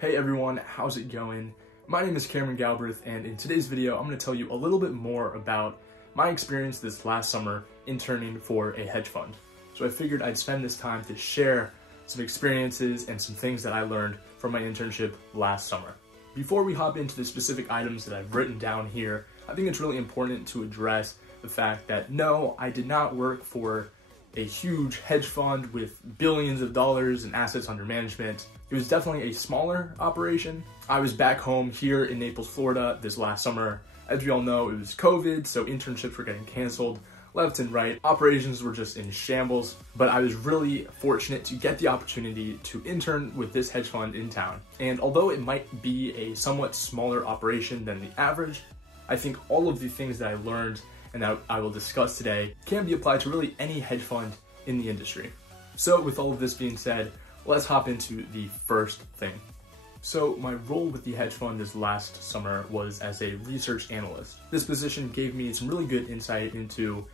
Hey everyone, how's it going? My name is Galbraith, and in today's video, I'm going to tell you a little bit more about my experience this last summer interning for a hedge fund. So I figured I'd spend this time to share some experiences and some things that I learned from my internship last summer. Before we hop into the specific items that I've written down here, I think it's really important to address the fact that no, I did not work for a huge hedge fund with billions of dollars in assets under management. It was definitely a smaller operation. I was back home here in Naples, Florida this last summer. As we all know, it was COVID, so internships were getting canceled left and right. Operations were just in shambles, but I was really fortunate to get the opportunity to intern with this hedge fund in town. And although it might be a somewhat smaller operation than the average, I think all of the things that I learned and that I will discuss today can be applied to really any hedge fund in the industry. So with all of this being said, let's hop into the first thing. So my role with the hedge fund this last summer was as a research analyst. This position gave me some really good insight into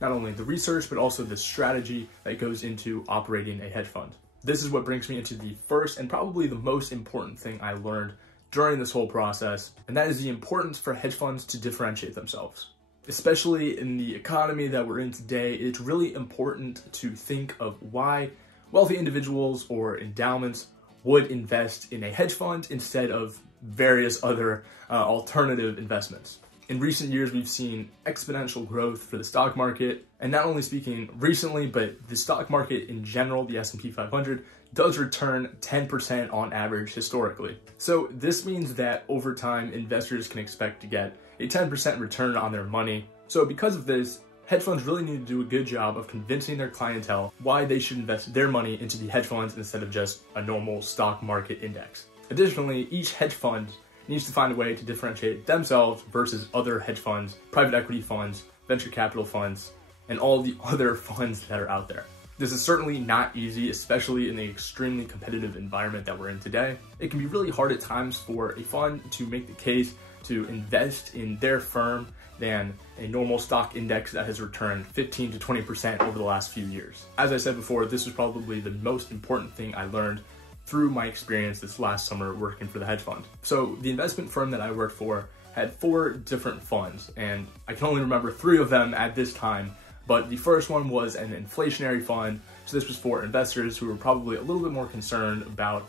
not only the research, but also the strategy that goes into operating a hedge fund. This is what brings me into the first and probably the most important thing I learned during this whole process, and that is the importance for hedge funds to differentiate themselves. Especially in the economy that we're in today, it's really important to think of why wealthy individuals or endowments would invest in a hedge fund instead of various other alternative investments. In recent years, we've seen exponential growth for the stock market, and not only speaking recently, but the stock market in general, the S&P 500, does return 10% on average historically. So this means that over time, investors can expect to get a 10% return on their money. So because of this, hedge funds really need to do a good job of convincing their clientele why they should invest their money into the hedge funds instead of just a normal stock market index. Additionally, each hedge fund needs to find a way to differentiate themselves versus other hedge funds, private equity funds, venture capital funds, and all the other funds that are out there. This is certainly not easy, especially in the extremely competitive environment that we're in today. It can be really hard at times for a fund to make the case to invest in their firm than a normal stock index that has returned 15 to 20% over the last few years. As I said before, this is probably the most important thing I learned through my experience this last summer working for the hedge fund. So the investment firm that I worked for had 4 different funds, and I can only remember 3 of them at this time. But the first one was an inflationary fund. So this was for investors who were probably a little bit more concerned about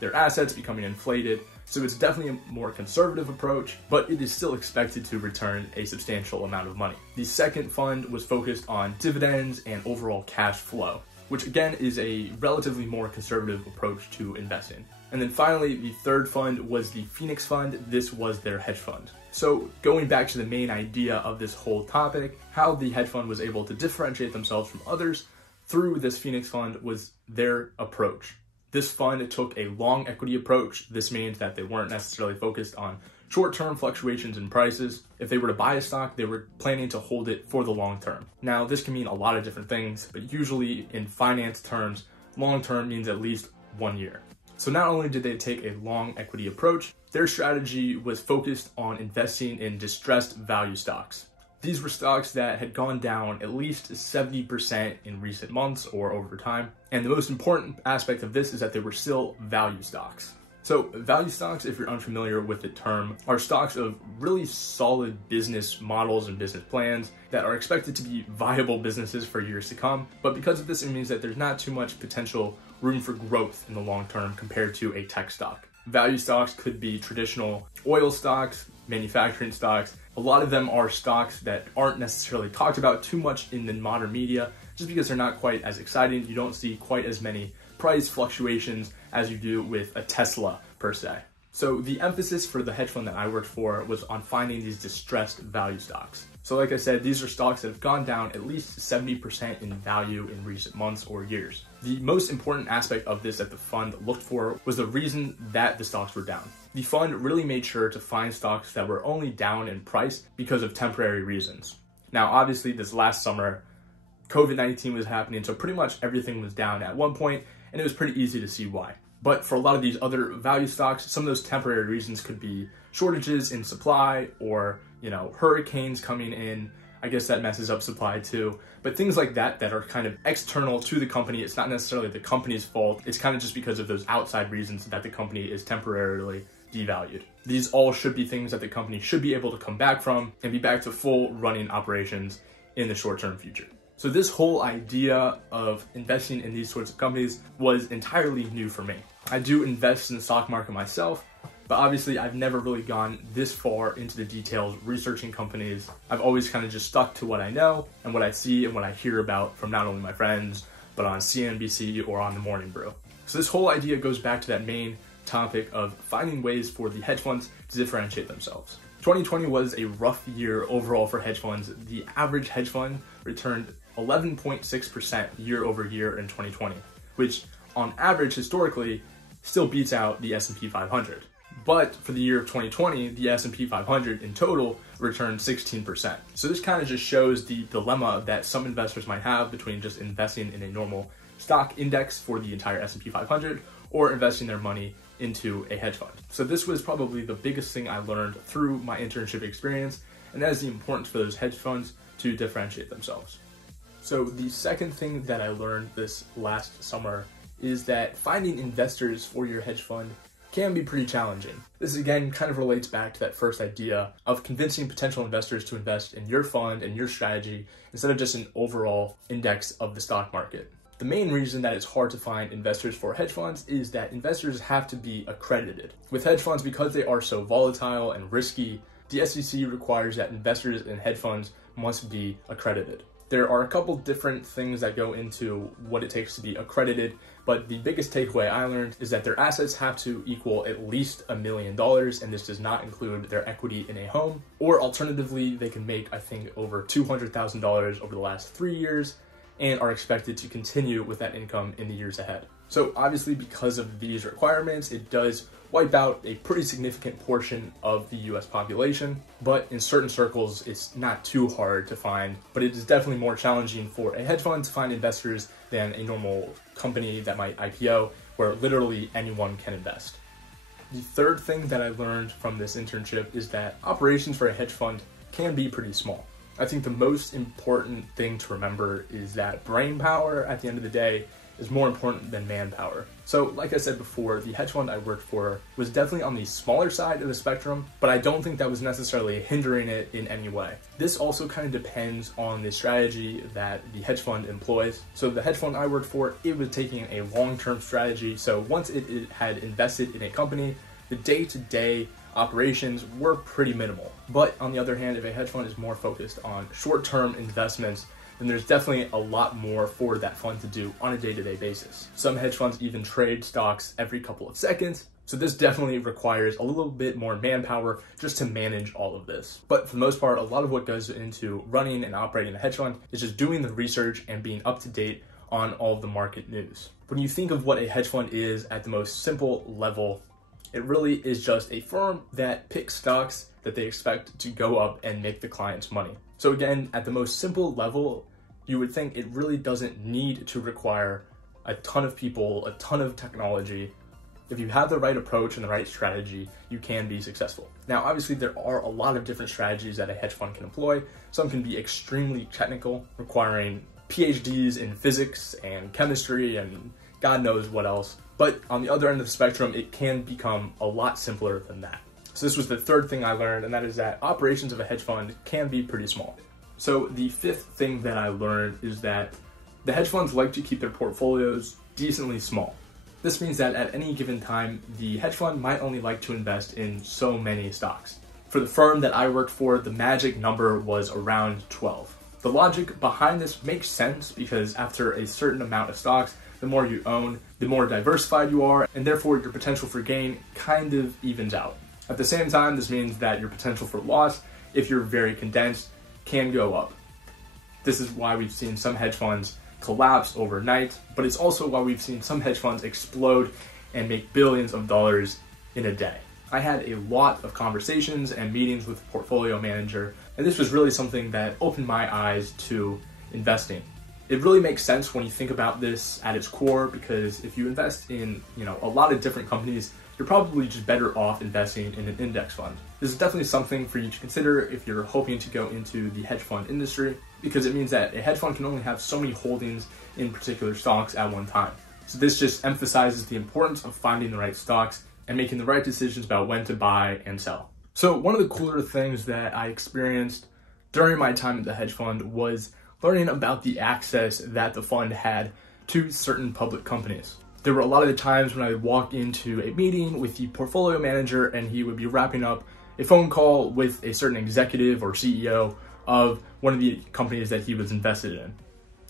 their assets becoming inflated. So it's definitely a more conservative approach, but it is still expected to return a substantial amount of money. The second fund was focused on dividends and overall cash flow, which again is a relatively more conservative approach to investing. And then finally, the third fund was the Phoenix Fund. This was their hedge fund. So going back to the main idea of this whole topic, how the hedge fund was able to differentiate themselves from others through this Phoenix Fund was their approach. This fund took a long equity approach. This means that they weren't necessarily focused on short-term fluctuations in prices. If they were to buy a stock, they were planning to hold it for the long term. Now, this can mean a lot of different things, but usually in finance terms, long-term means at least 1 year. So not only did they take a long equity approach, their strategy was focused on investing in distressed value stocks. These were stocks that had gone down at least 70% in recent months or over time. And the most important aspect of this is that they were still value stocks. So value stocks, if you're unfamiliar with the term, are stocks of really solid business models and business plans that are expected to be viable businesses for years to come. But because of this, it means that there's not too much potential room for growth in the long term compared to a tech stock. Value stocks could be traditional oil stocks, manufacturing stocks. A lot of them are stocks that aren't necessarily talked about too much in the modern media, just because they're not quite as exciting. You don't see quite as many price fluctuations as you do with a Tesla per se. So the emphasis for the hedge fund that I worked for was on finding these distressed value stocks. So like I said, these are stocks that have gone down at least 70% in value in recent months or years. The most important aspect of this that the fund looked for was the reason that the stocks were down. The fund really made sure to find stocks that were only down in price because of temporary reasons. Now, obviously this last summer, COVID-19 was happening, so pretty much everything was down at one point, and it was pretty easy to see why. But for a lot of these other value stocks, some of those temporary reasons could be shortages in supply or, hurricanes coming in. I guess that messes up supply too. But things like that that are kind of external to the company, it's not necessarily the company's fault. It's kind of just because of those outside reasons that the company is temporarily devalued. These all should be things that the company should be able to come back from and be back to full running operations in the short-term future. So this whole idea of investing in these sorts of companies was entirely new for me. I do invest in the stock market myself, but obviously I've never really gone this far into the details researching companies. I've always kind of just stuck to what I know and what I see and what I hear about from not only my friends, but on CNBC or on the Morning Brew. So this whole idea goes back to that main topic of finding ways for the hedge funds to differentiate themselves. 2020 was a rough year overall for hedge funds. The average hedge fund returned 11.6% year over year in 2020, which on average historically still beats out the S&P 500. But for the year of 2020, the S&P 500 in total returned 16%. So this kind of just shows the dilemma that some investors might have between just investing in a normal stock index for the entire S&P 500 or investing their money into a hedge fund. So this was probably the biggest thing I learned through my internship experience, and that is the importance for those hedge funds to differentiate themselves. So the second thing that I learned this last summer is that finding investors for your hedge fund can be pretty challenging. This again kind of relates back to that first idea of convincing potential investors to invest in your fund and your strategy instead of just an overall index of the stock market. The main reason that it's hard to find investors for hedge funds is that investors have to be accredited. With hedge funds, because they are so volatile and risky, the SEC requires that investors in hedge funds must be accredited. There are a couple different things that go into what it takes to be accredited, but the biggest takeaway I learned is that their assets have to equal at least $1 million, and this does not include their equity in a home, or alternatively, they can make, I think, over $200,000 over the last 3 years, and are expected to continue with that income in the years ahead. So obviously, because of these requirements, it does wipe out a pretty significant portion of the US population, but in certain circles, it's not too hard to find, but it is definitely more challenging for a hedge fund to find investors than a normal company that might IPO, where literally anyone can invest. The third thing that I learned from this internship is that operations for a hedge fund can be pretty small. I think the most important thing to remember is that brain power at the end of the day is more important than manpower. So like I said before, the hedge fund I worked for was definitely on the smaller side of the spectrum, but I don't think that was necessarily hindering it in any way. This also kind of depends on the strategy that the hedge fund employs. So the hedge fund I worked for, it was taking a long-term strategy. So once it had invested in a company, the day-to-day operations were pretty minimal. But on the other hand, if a hedge fund is more focused on short-term investments, then there's definitely a lot more for that fund to do on a day-to-day basis. Some hedge funds even trade stocks every couple of seconds, so this definitely requires a little bit more manpower just to manage all of this. But for the most part, a lot of what goes into running and operating a hedge fund is just doing the research and being up to date on all of the market news. When you think of what a hedge fund is at the most simple level, it really is just a firm that picks stocks that they expect to go up and make the clients money. So again, at the most simple level, you would think it really doesn't need to require a ton of people, a ton of technology. If you have the right approach and the right strategy, you can be successful. Now, obviously, there are a lot of different strategies that a hedge fund can employ. Some can be extremely technical, requiring PhDs in physics and chemistry and God knows what else. But on the other end of the spectrum, it can become a lot simpler than that. So this was the third thing I learned, and that is that operations of a hedge fund can be pretty small. So the fifth thing that I learned is that the hedge funds like to keep their portfolios decently small. This means that at any given time, the hedge fund might only like to invest in so many stocks. For the firm that I worked for, the magic number was around 12. The logic behind this makes sense because after a certain amount of stocks, the more you own, the more diversified you are, and therefore your potential for gain kind of evens out. At the same time, this means that your potential for loss, if you're very condensed, can go up. This is why we've seen some hedge funds collapse overnight, but it's also why we've seen some hedge funds explode and make billions of dollars in a day. I had a lot of conversations and meetings with the portfolio manager, and this was really something that opened my eyes to investing. It really makes sense when you think about this at its core, because if you invest in, a lot of different companies, you're probably just better off investing in an index fund. This is definitely something for you to consider if you're hoping to go into the hedge fund industry, because it means that a hedge fund can only have so many holdings in particular stocks at one time. So this just emphasizes the importance of finding the right stocks and making the right decisions about when to buy and sell. So one of the cooler things that I experienced during my time at the hedge fund was learning about the access that the fund had to certain public companies. There were a lot of the times when I would walk into a meeting with the portfolio manager and he would be wrapping up a phone call with a certain executive or CEO of one of the companies that he was invested in.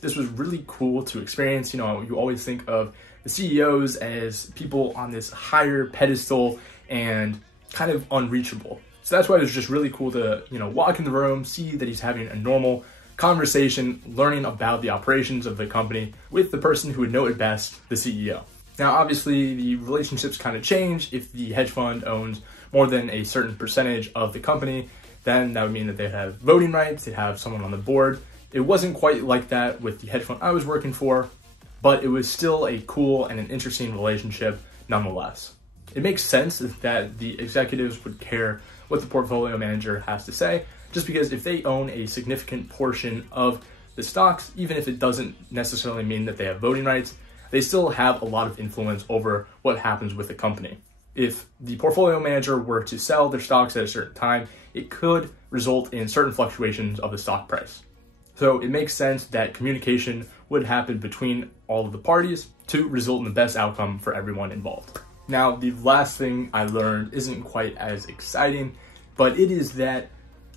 This was really cool to experience. You know, you always think of the CEOs as people on this higher pedestal and kind of unreachable. So that's why it was just really cool to, walk in the room, see that he's having a normal conversation, learning about the operations of the company with the person who would know it best, the CEO. Now, obviously, the relationships kind of change. If the hedge fund owns more than a certain percentage of the company, then that would mean that they have voting rights, they have someone on the board. It wasn't quite like that with the hedge fund I was working for, but it was still a cool and an interesting relationship nonetheless. It makes sense that the executives would care what the portfolio manager has to say, just because if they own a significant portion of the stocks, even if it doesn't necessarily mean that they have voting rights, they still have a lot of influence over what happens with the company. If the portfolio manager were to sell their stocks at a certain time, it could result in certain fluctuations of the stock price. So it makes sense that communication would happen between all of the parties to result in the best outcome for everyone involved. Now, the last thing I learned isn't quite as exciting, but it is that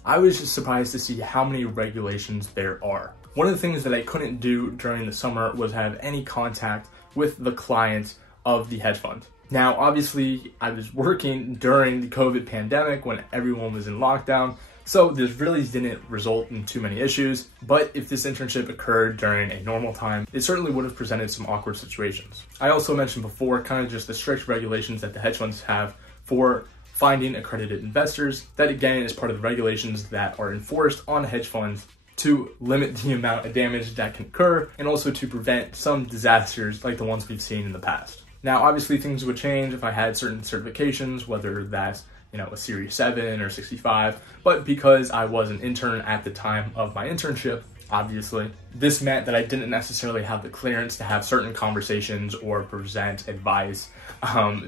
I was just surprised to see how many regulations there are. One of the things that I couldn't do during the summer was have any contact with the clients of the hedge fund. Now, obviously, I was working during the COVID pandemic when everyone was in lockdown, so this really didn't result in too many issues. But if this internship occurred during a normal time, it certainly would have presented some awkward situations. I also mentioned before kind of just the strict regulations that the hedge funds have for finding accredited investors. That again is part of the regulations that are enforced on hedge funds to limit the amount of damage that can occur and also to prevent some disasters like the ones we've seen in the past. Now, obviously things would change if I had certain certifications, whether that's, a Series 7 or 65, but because I was an intern at the time of my internship, obviously, this meant that I didn't necessarily have the clearance to have certain conversations or present advice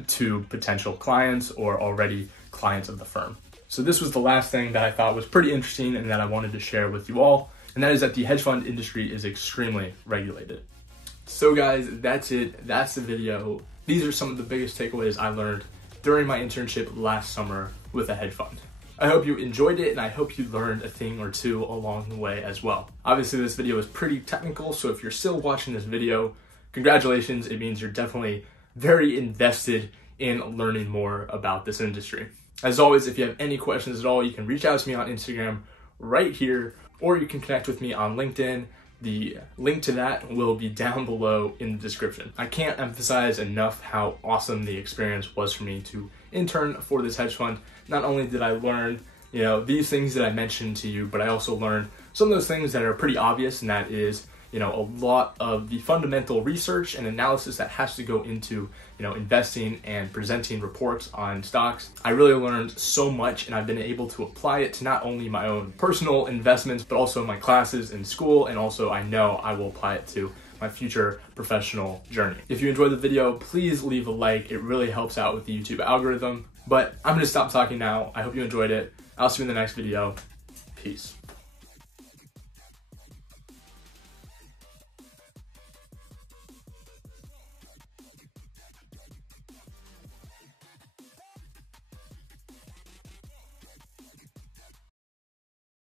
to potential clients or already clients of the firm. So this was the last thing that I thought was pretty interesting and that I wanted to share with you all, and that is that the hedge fund industry is extremely regulated. So guys, that's it. That's the video. These are some of the biggest takeaways I learned during my internship last summer with a hedge fund. I hope you enjoyed it and I hope you learned a thing or two along the way as well. Obviously this video is pretty technical, so if you're still watching this video, congratulations. It means you're definitely very invested in learning more about this industry. As always, if you have any questions at all, you can reach out to me on Instagram right here, or you can connect with me on LinkedIn. The link to that will be down below in the description. I can't emphasize enough how awesome the experience was for me to intern for this hedge fund. Not only did I learn, these things that I mentioned to you, but I also learned some of those things that are pretty obvious, and that is, a lot of the fundamental research and analysis that has to go into, investing and presenting reports on stocks. I really learned so much, and I've been able to apply it to not only my own personal investments, but also my classes in school, and also I know I will apply it to my future professional journey. If you enjoyed the video, please leave a like. It really helps out with the YouTube algorithm. But I'm gonna stop talking now. I hope you enjoyed it. I'll see you in the next video. Peace.